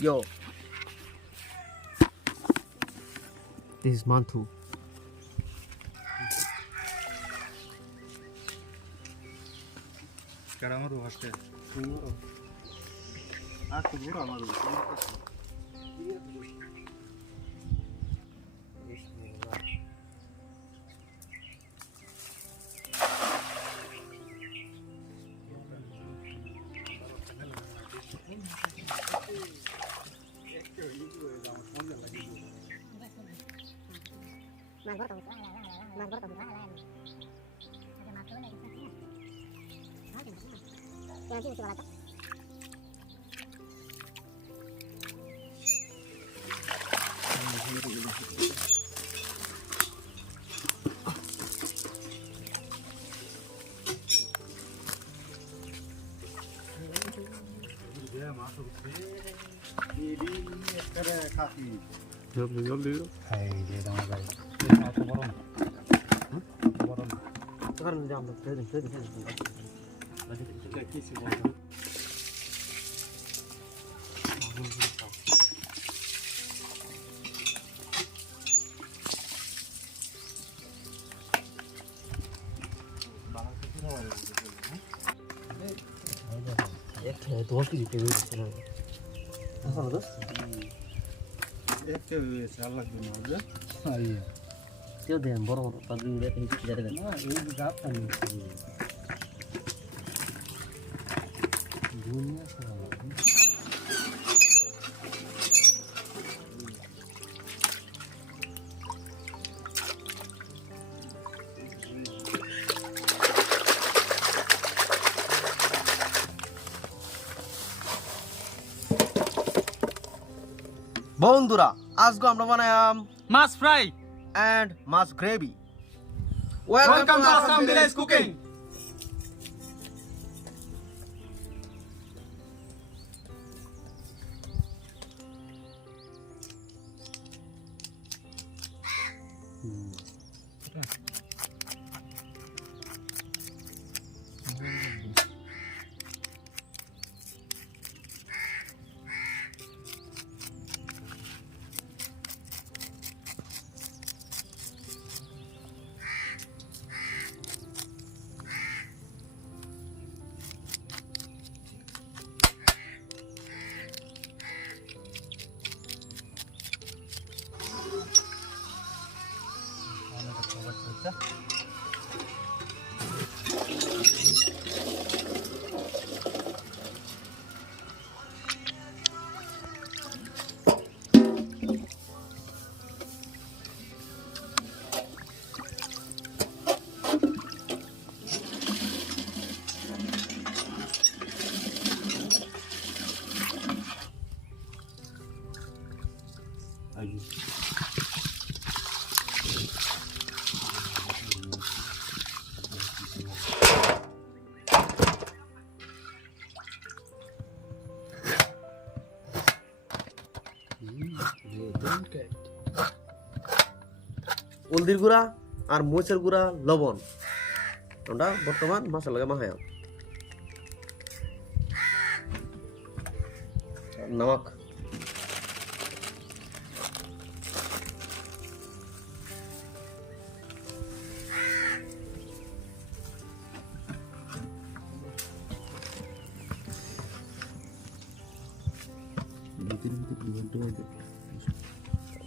Yo. This is Mantu. Caramba, hasta. Aku dulu amaru. Joldi. Hai, dia dah makan. Aku boron. Boron. Sekarang jam berapa? Lagi kita kisi boron. दो की पे हुई है ऐसा होता एक के साल लग गया ना आई है त्यो दे बरो पगली दे कहीं जा रहा ना ये गाप नहीं दुनिया से বন্ধুরা আজকে আমরা বানায়াম মাছ ফ্রাই এন্ড মাছ gravy welcome to Assam village cooking হলদির গুঁড়া আর মরিচের গুঁড়া লবণ আমরা বর্তমান মাছের লগে মাখায়াম নমক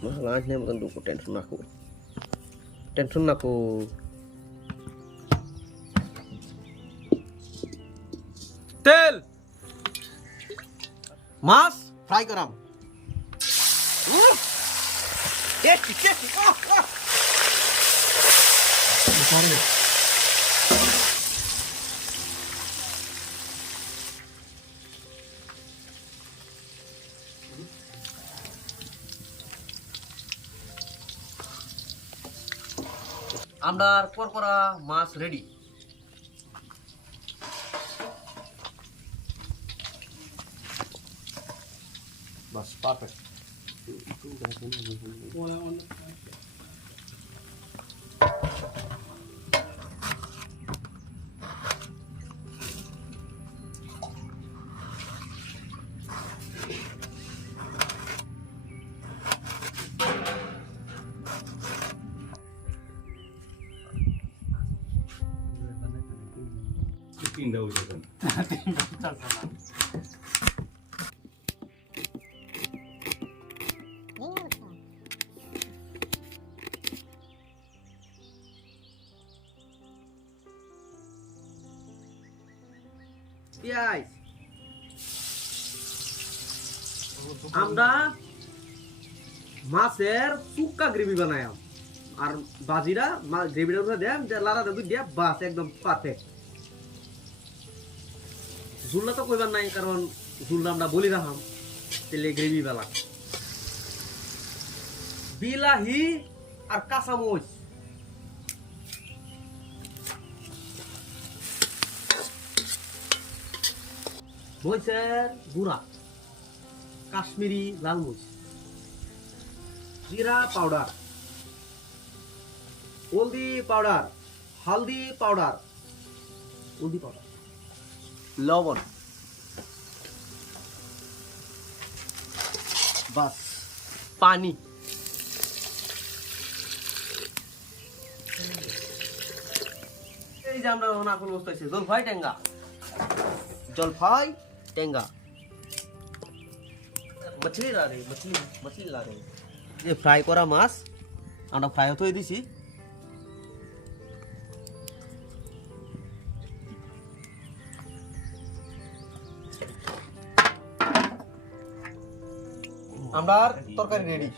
masalah ini bukan tuh tension aku তেল মাছ ফ্রাই করাম টেস্টি আমরা পরপরা মাছ রেডি বাস পারফেক্ট তিনটা হইছে পেঁয়াজ আমরা মাছের শুক্কা গ্রেভি বানায়াম আর বাজিরা গ্রেভিটার উপরে দেন লাড়া দেবি দিয়ে বাস একদম পারফেক্ট ঝুলটা তো কইবার নাই কারণ ঝুলটা আমরা বলি রাখাম তেলে গ্রেভি বেলা বিলাহি আর কাঁচামরিচ মরিচের গুঁড়া কাশ্মীরি লাল মরিচ জিরা পাউডার হলদি পাউডার লবণ বাস পানি এই যে আমরা এখন বসতেছি জলফাই টেঙ্গা मछली ला रही मछली ला रही ये फ्राई करा माছ আমরা ফ্রাই হতে দিছি আমরা তরকারি রেডি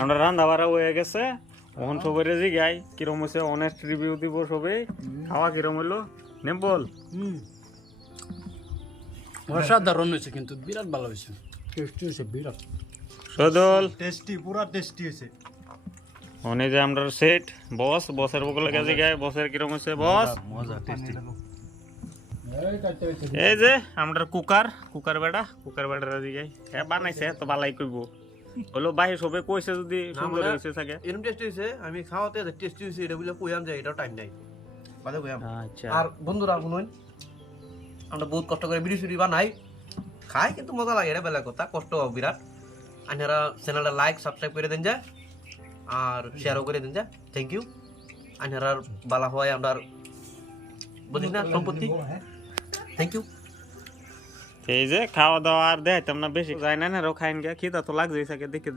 আমরা রান্না বাড়া হয়ে গেছে ওখান সবাই রেজি গাই কিরম হয়েছে অনেস্ট রিভিউ দিব সবাই খাওয়া কিরম হইলো নেম বল অসাধারণ হয়েছে কিন্তু বিরাট ভালো হয়েছে টেস্টি হয়েছে বিরাট সদল টেস্টি পুরা টেস্টি হয়েছে অনে যে আমরা সেট বসের বগলে গেছে গাই বসের কিরম হয়েছে বস মজা টেস্টি এই যে আমরা কুকার বেটা রাজি গাই হ্যাঁ বানাইছে তো বালাই কইব হলো ভাই সবে কইছে যদি সুন্দর হইছে থাকে এরকম টেস্টি হইছে আমি খাওয়াতে টেস্টি হইছে এটা বলে কইয়াম যে এটা টাইম নাই বাদে কইয়াম আচ্ছা আর বন্ধুরা শুনুন আমরা বহুত কষ্ট করে ভিডিও শুটি বানাই খাই কিন্তু মজা লাগে এটা বেলা কথা কষ্ট বিরাট আপনারা চ্যানেলটা লাইক সাবস্ক্রাইব করে দেন যা আর শেয়ারও করে দেন যা থ্যাংক ইউ আপনারা বালা হয় আমরা বুঝিস না সম্পত্তি থ্যাংক ইউ এই যে খাওয়া দাওয়া আর দেখাইতাম না বেশি যাই না খাইন গিয়া খিদা তো লাগছে দেখে